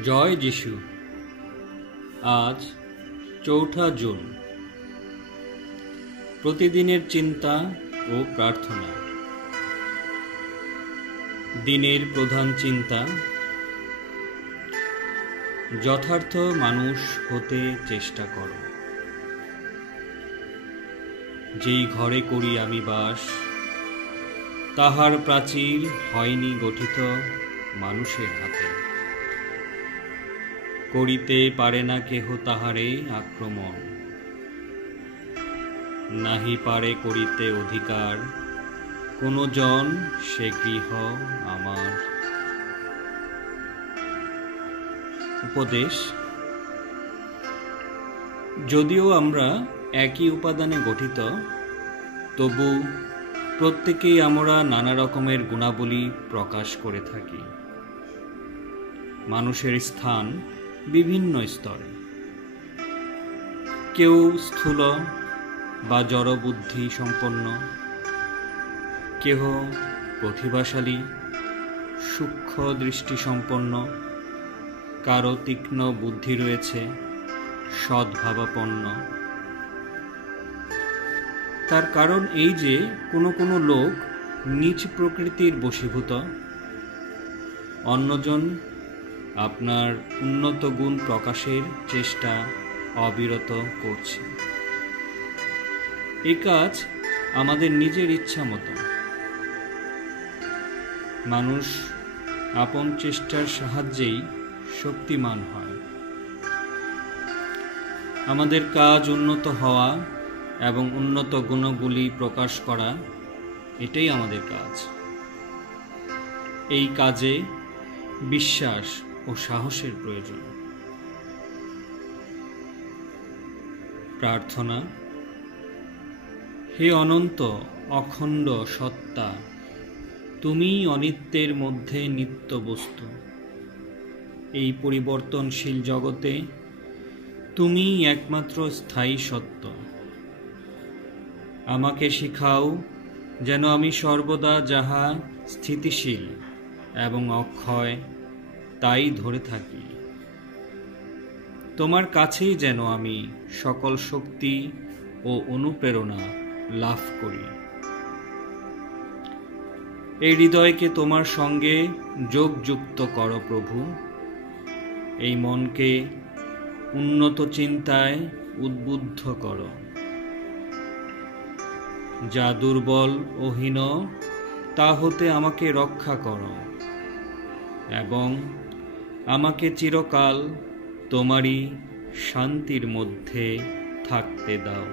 জয় যিশু। আজ ৪ঠা জুন। প্রতিদিনের চিন্তা ও প্রার্থনা। দিনের প্রধান চিন্তা, যথার্থ মানুষ হতে চেষ্টা করো। যেই ঘরে করি আমি বাস, তাহার প্রাচীর হয়নি গঠিত মানুষের হাতে। করিতে পারে না কেহ তাহারে আক্রমণ, নাহি পারে করিতে অধিকার কোন জন সে গৃহ আমার। উপদেশ: যদিও আমরা একই উপাদানে গঠিত, তবু প্রত্যেকেই আমরা নানা রকমের গুণাবলী প্রকাশ করে থাকি। মানুষের স্থান বিভিন্ন স্তরে। কেউ স্থূল বা জড়বুদ্ধি সম্পন্ন, কেহ প্রতিভাশালী, সূক্ষ্ম দৃষ্টি সম্পন্ন, কারো তীক্ষ্ণ বুদ্ধি রয়েছে, সদ্ভাবাপন্ন। তার কারণ এই যে কোনো কোনো লোক নীচ প্রকৃতির বশীভূত, অন্যজন আপনার উন্নত গুণ প্রকাশের চেষ্টা অবিরত করছে। এই কাজ আমাদের নিজের ইচ্ছা মতো। মানুষ আপন চেষ্টার সাহায্যেই শক্তিমান হয়। আমাদের কাজ উন্নত হওয়া এবং উন্নত গুণগুলি প্রকাশ করা, এটাই আমাদের কাজ। এই কাজে বিশ্বাস ও সাহসের প্রয়োজন। প্রার্থনা: হে অনন্ত অখণ্ড সত্তা, তুমিই অনিত্যের মধ্যে নিত্য বস্তু। এই পরিবর্তনশীল জগতে তুমিই একমাত্র স্থায়ী সত্য। আমাকে শিখাও যেন আমি সর্বদা যাহা স্থিতিশীল এবং অক্ষয় তাই ধরে থাকি। তোমার কাছেই যেন আমি সকল শক্তি ও অনুপ্রেরণা লাভ করি। এই হৃদয়কে তোমার সঙ্গে যোগযুক্ত করো প্রভু। এই মনকে উন্নত চিন্তায় উদ্বুদ্ধ করো। যা দুর্বল ও হীন তা হতে আমাকে রক্ষা করো এবং আমাকে চিরকাল তোমারই শান্তির মধ্যে থাকতে দাও।